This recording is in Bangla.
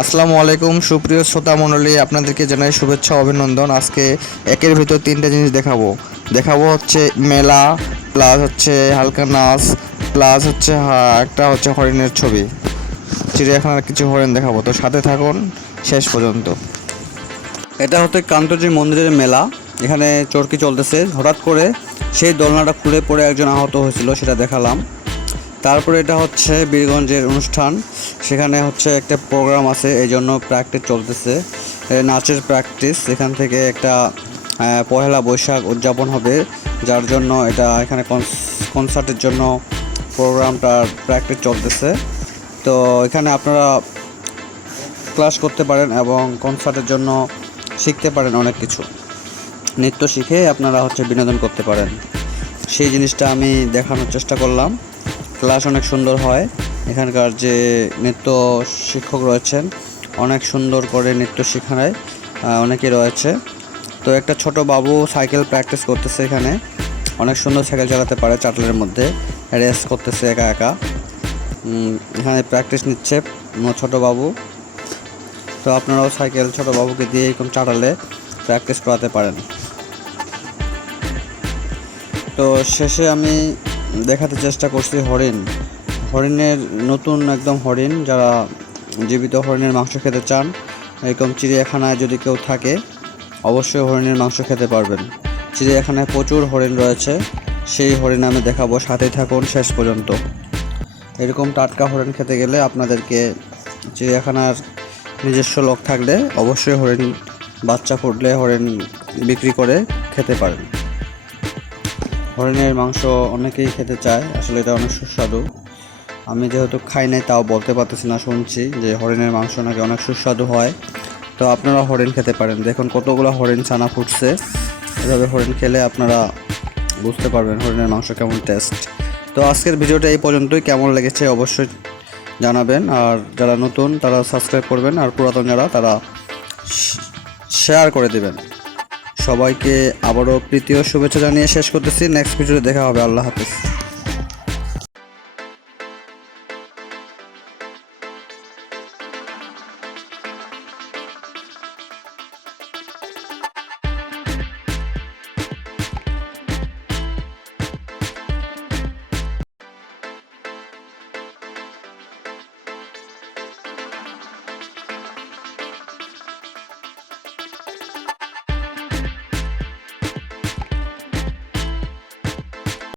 আসসালামু আলাইকুম, সুপ্রিয় শ্রোতা মণ্ডলী, আপনাদেরকে জানাই শুভেচ্ছা, অভিনন্দন। আজকে একের ভিতর তিনটে জিনিস দেখাবো। দেখাবো হচ্ছে মেলা, প্লাস হচ্ছে হালকা নাচ, প্লাস হচ্ছে একটা হচ্ছে হরিণের ছবি। চিড়িয়াখানার কিছু হরিণ দেখাবো। তো সাথে থাকুন, শেষ পর্যন্ত। এটা হচ্ছে কান্তজি মন্দিরের মেলা। এখানে চরকি চলতেছে। হঠাৎ করে সেই দোলনাটা খুলে পড়ে একজন আহত হয়েছিল, সেটা দেখালাম। তারপরে এটা হচ্ছে বীরগঞ্জের অনুষ্ঠান। সেখানে হচ্ছে একটা প্রোগ্রাম আছে, এই জন্য প্র্যাকটিস চলতেছে। নাচের প্র্যাকটিস এখান থেকে একটা পহেলা বৈশাখ উদযাপন হবে, যার জন্য এটা এখানে কনসার্টের জন্য প্রোগ্রামটার প্র্যাকটিস চলতেছে। তো এখানে আপনারা ক্লাস করতে পারেন এবং কনসার্টের জন্য শিখতে পারেন অনেক কিছু। নৃত্য শিখে আপনারা হচ্ছে বিনোদন করতে পারেন। সেই জিনিসটা আমি দেখানোর চেষ্টা করলাম। ক্লাস অনেক সুন্দর হয়। এখানকার যে নৃত্য শিক্ষক রয়েছেন, অনেক সুন্দর করে নৃত্য শেখায় অনেকে রয়েছে। তো একটা ছোট বাবু সাইকেল প্র্যাকটিস করতেছে এখানে। অনেক সুন্দর সাইকেল চালাতে পারে চাটলের মধ্যে, রেস করতেছে একা একা। এখানে প্র্যাকটিস নিচ্ছে ছোট বাবু। তো আপনারাও সাইকেল ছোট বাবুকে দিয়ে এরকম চাটালে প্র্যাকটিস করাতে পারেন। তো শেষে আমি দেখাতে চেষ্টা করছি হরিণ। হরিণের নতুন একদম হরিণ যারা জীবিত হরিণের মাংস খেতে চান, এরকম চিড়িয়াখানায় যদি কেউ থাকে, অবশ্যই হরিণের মাংস খেতে পারবেন। চিড়িয়াখানায় প্রচুর হরিণ রয়েছে, সেই হরিণ আমি দেখাবো, সাথেই থাকুন শেষ পর্যন্ত। এরকম টাটকা হরিণ খেতে গেলে আপনাদেরকে চিড়িয়াখানার নিজস্ব লোক থাকলে অবশ্যই হরিণ বাচ্চা ফুটলে হরিণ বিক্রি করে খেতে পারেন। হরিণের মাংস অনেকেই খেতে চায়, আসলে এটা অনেক সুস্বাদু। আমি যেহেতু খাই নাই, তাও বলতে পারতেছি না, শুনছি যে হরিণের মাংস নাকি অনেক সুস্বাদু হয়। তো আপনারা হরিণ খেতে পারেন। দেখুন কতগুলো হরিণ ছানা ফুটছে। এভাবে হরিণ খেলে আপনারা বুঝতে পারবেন হরিণের মাংস কেমন টেস্ট তো আজকের ভিডিওটা এই পর্যন্তই। কেমন লেগেছে অবশ্যই জানাবেন। আর যারা নতুন, তারা সাবস্ক্রাইব করবেন। আর পুরাতন যারা, তারা শেয়ার করে দেবেন। সবাইকে আবারও প্রীতি ও শুভেচ্ছা জানিয়ে শেষ করতেছি। নেক্সট ভিডিওতে দেখা হবে। আল্লাহ হাফিজ।